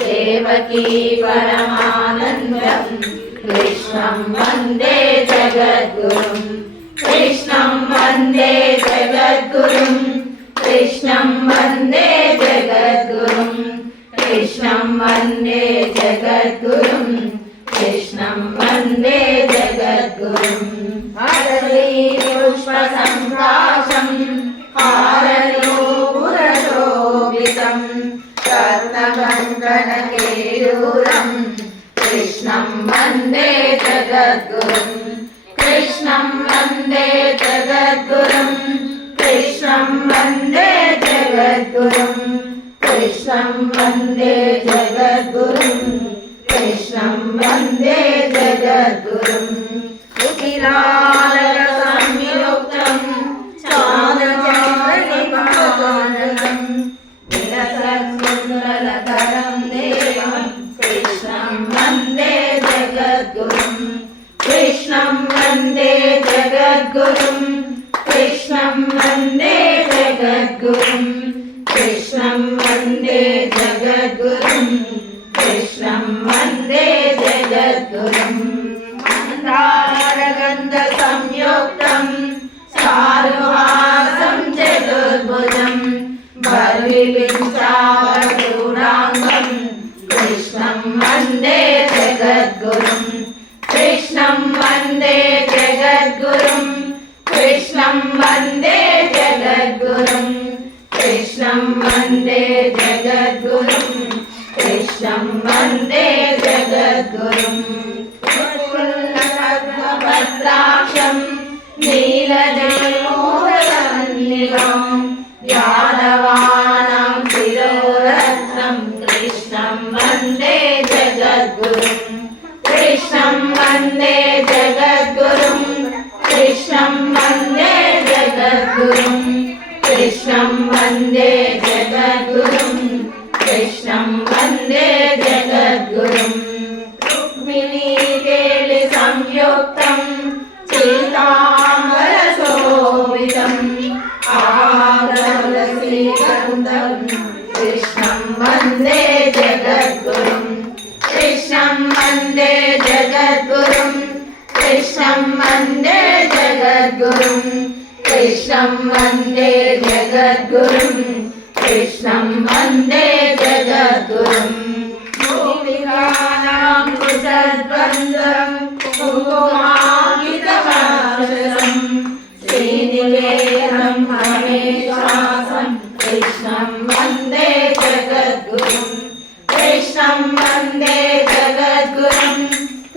देवकी परमानन्दं कृष्णं वन्दे जगद्गुरुं कृष्णं वन्दे जगद्गुरुं कृष्णं वन्दे जगद्गुरुं कृष्णं वन्दे जगद्गुरुं कृष्णं वन्दे जगद्गुरुं पुष्पसङ्काशं हारनूपुरशोभितं रत्नकङ्कणकेयूरं कृष्णं वन्दे जगद्गुरुं कृष्णं वन्दे जगद्गुरुं कृष्णं वन्दे जगद्गुरुं कृष्णं वन्दे जगद्गुरुं कृष्णं वन्दे जगद्गुरुं कुटिलालयसंयुक्तं चारुचरणिपावनं विलसत्कुण्डलधरं देवं कृष्णं वन्दे जगद्गुरुं कृष्णं वन्दे जगद्गुरुं कृष्णं वन्दे जगद्गुरुं कृष्णं वन्दे जगद्गुरुं कृष्णं वन्दे जगद्गुरुं मन्दारगन्धसंयुक्तं चारुहासं चतुर्भुजं बर्हिलिञ्चारूढाङ्गं कृष्णं वन्दे जगद्गुरुं कृष्णं वन्दे जगद्गुरुं कृष्णं वन्दे जगद्गुरुं कृष्णं वन्दे जगद्गुरुं कृष्णं वन्दे जगद्गुरुं भद्राक्षं नीलजयोरन्निलं यादवानां शिरोरत्नं कृष्णं वन्दे जगद्गुरुं कृष्णं वन्दे जगद्गुरुं कृष्णं वन्दे जगद्गुरुं कृष्णं वन्दे जगद्गुरुं कृष्णं वन्दे जगद्गुरुं रुक्मिणीकेलिसंयुक्तं सीताम्बरशोभितं आगमनश्रीगन्धं कृष्णं वन्दे जगद्गुरुं कृष्णं वन्दे जगद्गुरुं कृष्णं वन्दे जगद्गुरुं कृष्णं वन्दे जगद्गुरुं कृष्णं वन्दे जगद्गुरुं गोपिकानां कुशध्वंसं कुङ्कुमाङ्कितवाससं श्रीनिकेतनं महेशासं कृष्णं वन्दे जगद्गुरुं कृष्णं वन्दे जगद्गुरुं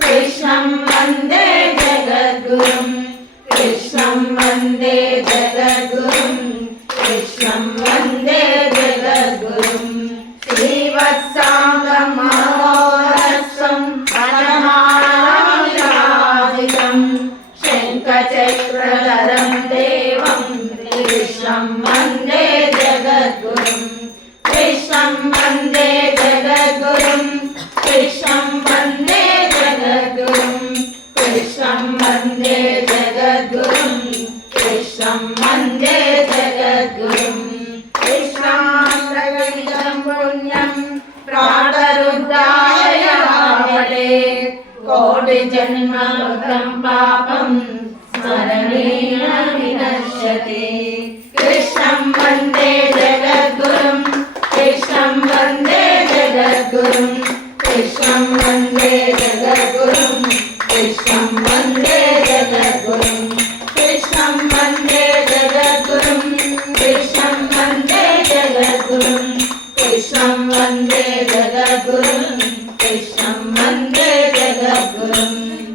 कृष्णं वन्दे जगद्गुरुं कृष्णं वन्दे जगद्गुरुं कृष्णं वन्दे जगद्गुरुं श्रीवत्साङ्गमहोरस्वं वनमालाविराजितं शङ्खचक्रधरं देवं कृष्णं वन्दे जगद्गुरुं कृष्णं वन्दे जगद्गुरुं कृष्णं वन्दे जगद्गुरुं कृष्णं वन्दे जगद्गुरुं कृष्णं वन्दे जगद्गुरुं कृष्णाष्टकमिदं पुण्यं प्रातरुद्धाय रावणेत् कोटिजन्मकृतं पापं स्मरणेन विनश्यति कृष्णं वन्दे जगद्गुरुं कृष्णं वन्दे जगद्गुरुं कृष्णं वन्दे जगद्गुरुं कृष्णं वन्दे जगद्गुरुं कृष्णं वन्दे जगद्गुरुं कृष्णं वन्दे जगद्गुरुं कृष्णं वन्दे जगद्गुरुं कृष्णं वन्दे जगद्गुरुं